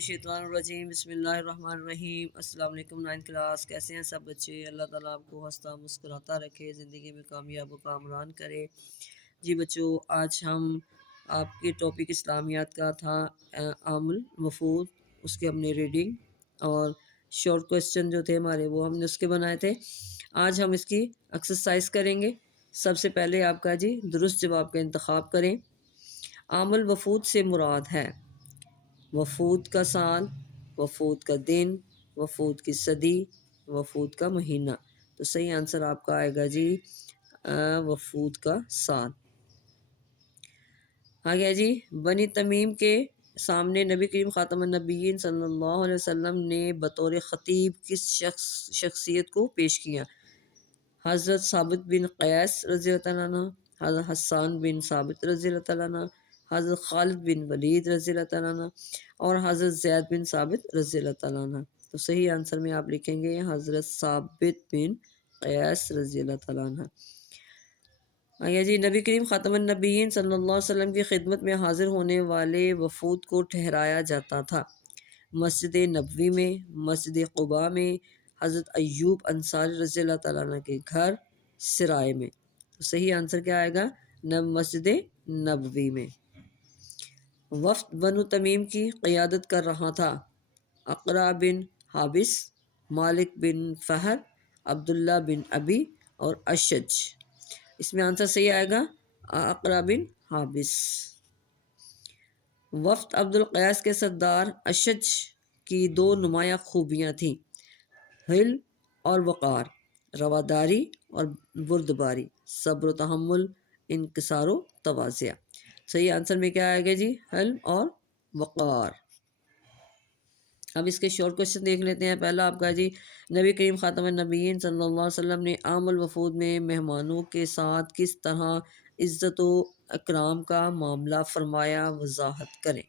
शैतानुर्रजीम बिस्मिल्लाहिर्रहमानिर्रहीम। अस्सलाम वालेकुम। 9th क्लास, कैसे हैं सब बच्चे? अल्लाह ताला आपको हंसता मुस्कुराता रखे, ज़िंदगी में कामयाब व कामरान करे। जी बच्चों, आज हम आपके टॉपिक इस्लामियात का था आमुल वफूद, उसकी हमने रीडिंग और शॉर्ट क्वेश्चन जो थे हमारे वो हमने उसके बनाए थे। आज हम इसकी एक्सरसाइज करेंगे। सबसे पहले आपका जी दुरुस्त जवाब का इंतखाब करें। आमुल वफूद से मुराद है वफूद का साल, वफूद का दिन, वफूद की सदी, वफूद का महीना। तो सही आंसर आपका आएगा जी वफूद का साल। आ गया जी। बनी तमीम के सामने नबी करीम ख़ातमुन नबीयीन सल्लल्लाहु अलैहि वसल्लम ने बतौर ख़तीब किस शख्सियत को पेश किया? हज़रत साबित बिन क़ैस रज़ियल्लाहु अन्हु, हज़रत हस्सान बिन साबित रज़ियल्लाहु अन्हु, हज़रत खालिद बिन वलीद रज़ियल्लाहु अन्हु और हज़रत ज़ैद बिन साबित रज़ियल्लाहु अन्हु। तो सही आंसर में आप लिखेंगे हज़रत साबित बिन क़ैस रज़ियल्लाहु अन्हु। आया जी। नबी करीम ख़ातमुन नबीयीन सल्लल्लाहु अलैहि वसल्लम की खिदमत में हाजिर होने वाले वफूद को ठहराया जाता था मस्जिद नबवी में, मस्जिद क़ुबा में, हज़रत अय्यूब अंसारी रज़ियल्लाहु अन्हु के घर सिराय में। तो सही आंसर क्या आएगा? मस्जिद नबवी में। वफ़द बनु तमीम की क़ियादत कर रहा था अक़रा बिन हाबिस, मालिक बिन फ़हर, अब्दुल्ला बिन अबी और अशज। इसमें आंसर सही आएगा अक़रा बिन हाबिस। वफ़द अब्दुल क़ैस के सरदार अशज की दो नुमायाँ खूबियाँ थीं, हिल्म और वक़ार, रवादारी और बुर्दबारी, सब्र तहम्मुल, इनकिसार तवाज़ुअ। सही आंसर में क्या आएगा जी? हिल्म और वक़ार। अब इसके शॉर्ट क्वेश्चन देख लेते हैं। पहला आपका जी, नबी करीम ख़ातमुन नबीयीन सल्लल्लाहु अलैहि वसल्लम ने आमुल वफूद में मेहमानों के साथ किस तरह इज़्ज़त व इकराम का मामला फरमाया, वज़ाहत करें।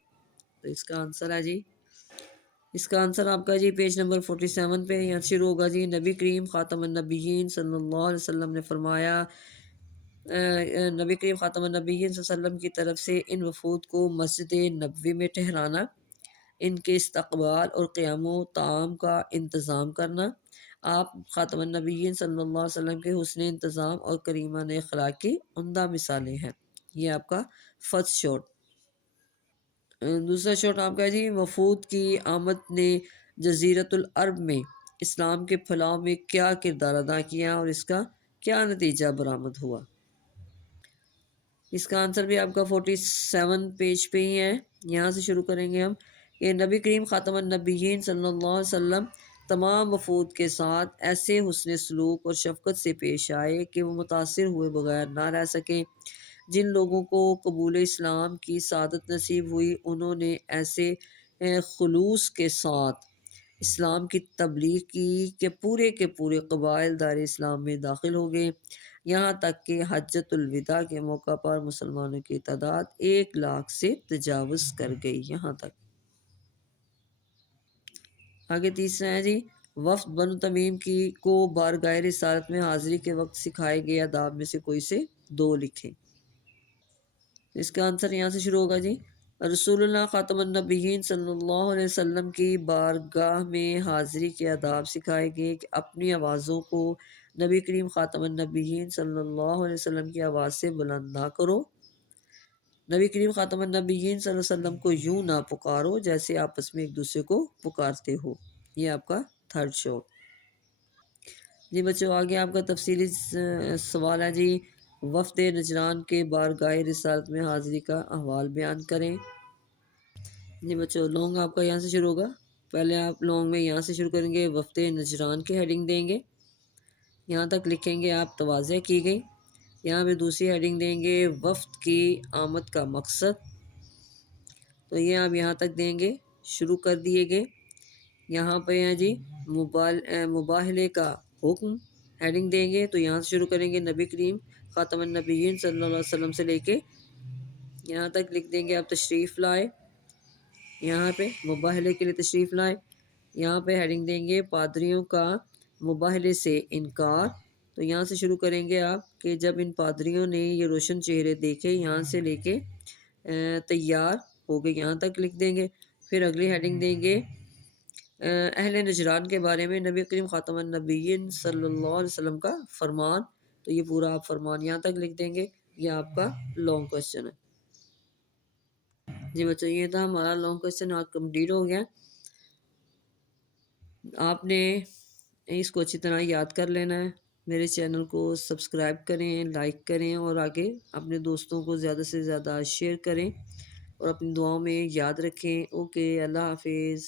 तो इसका आंसर है जी, इसका आंसर आपका जी पेज नंबर 47 पे यहाँ शुरू होगा जी। नबी करीम ख़ातमुन नबीयीन सल्लल्लाहु अलैहि वसल्लम ने फरमाया, नबी करीम ख़ातमुन नबीयीन सल्लल्लाहु अलैहि वसल्लम की तरफ से इन वफूद को मस्जिद नबवी में ठहराना, इनके इस्तक़बाल और क़याम ताम का इंतज़ाम करना आप ख़ातमुन नबीयीन सल्लल्लाहु अलैहि वसल्लम के हुस्न इंतज़ाम और करीमान अखलाक की उम्दा मिसालें हैं। ये आपका फर्स्ट शॉट। दूसरा शॉट आपका जी, वफूद की आमद ने जज़ीरतुल अरब में इस्लाम के फैलाव में क्या किरदार अदा किया और इसका क्या नतीजा बरामद हुआ? इसका आंसर भी आपका 47 पेज पे ही है। यहाँ से शुरू करेंगे हम। ये नबी करीम ख़ातमुन नबीयीन सल्लल्लाहु अलैहि वसल्लम तमाम वफूद के साथ ऐसे हुस्न सलूक और शफ़क़त से पेश आए कि वो मुतासिर हुए बगैर ना रह सकें। जिन लोगों को कबूल इस्लाम की सादत नसीब हुई, उन्होंने ऐसे खुलूस के साथ इस्लाम की तबलीग की कि पूरे के पूरे कबाइल दार इस्लाम में दाखिल हो गए। यहाँ तक कि हज्जतुल विदा के मौका पर मुसलमानों की तादाद 1 लाख से तजावज़ कर गई। यहाँ तक। आगे तीसरा है जी, वफ़द बनु तमीम की को बारगाह रिसालत में हाज़िरी के वक्त सिखाए गए आदाब में से कोई से 2 लिखें। इसका आंसर यहाँ से शुरू होगा जी। रसूलुल्लाह ख़ातमुन नबीयीन सल्लल्लाहु अलैहि वसल्लम की बारगाह में हाज़िरी के आदाब सिखाए गए कि अपनी आवाज़ों को नबी करीम ख़ातमुन नबीयीन सल्लल्लाहु अलैहि वसल्लम की आवाज़ से बुलंद ना करो। नबी करीम ख़ातमुन नबीयीन सल्लल्लाहु अलैहि वसल्लम को यूँ ना पुकारो जैसे आपस में एक दूसरे को पुकारते हो। ये आपका थर्ड शॉट। जी बच्चों, आगे आपका तफसीली सवाल है जी, वफ़द नजरान के बारगाह रिसालत में हाज़िरी का अहवाल बयान करें। जी बच्चों, लॉन्ग आपका यहाँ से शुरू होगा। पहले आप लॉन्ग में यहाँ से शुरू करेंगे, वफ़द नजरान की हेडिंग देंगे, यहाँ तक लिखेंगे आप तवाज़े की गई। यहाँ पे दूसरी हेडिंग देंगे वफ़द की आमद का मकसद, तो ये आप यहाँ तक देंगे, शुरू कर दिए गए। यहाँ पे हैं जी मुबाहले का हुक्म, हेडिंग देंगे, तो यहाँ से शुरू करेंगे नबी करीम ख़ातमुन नबीयीन सल्लल्लाहु अलैहि वसल्लम से लेके यहाँ तक लिख देंगे आप तशरीफ़ लाए। यहाँ पे मुबाहले के लिए तशरीफ़ लाए। यहाँ पे हेडिंग देंगे पादरियों का मुबाहले से इनकार, तो यहाँ से शुरू करेंगे आप कि जब इन पादरियों ने ये रोशन चेहरे देखे, यहाँ से लेके तैयार हो गए, यहाँ तक लिख देंगे। پھر اگلی ہیڈنگ دیں گے اہل نجران کے بارے میں نبی کریم خاتم النبیین صلی اللہ علیہ وسلم کا فرمان. تو یہ پورا آپ فرمان یہاں تک لکھ دیں گے. یہ آپ کا لانگ کوشچن ہے. جی بچوں یہ تھا ہمارا لانگ کوشچن آج کمپلیٹ ہو گیا. آپ نے اس کو اچھی طرح یاد کر لینا ہے. میرے چینل کو سبسکرائب کریں، لائک کریں اور آگے اپنے دوستوں کو زیادہ سے زیادہ شیئر کریں اور اپنی دعاؤں میں یاد رکھیں. اوکے، اللہ حافظ.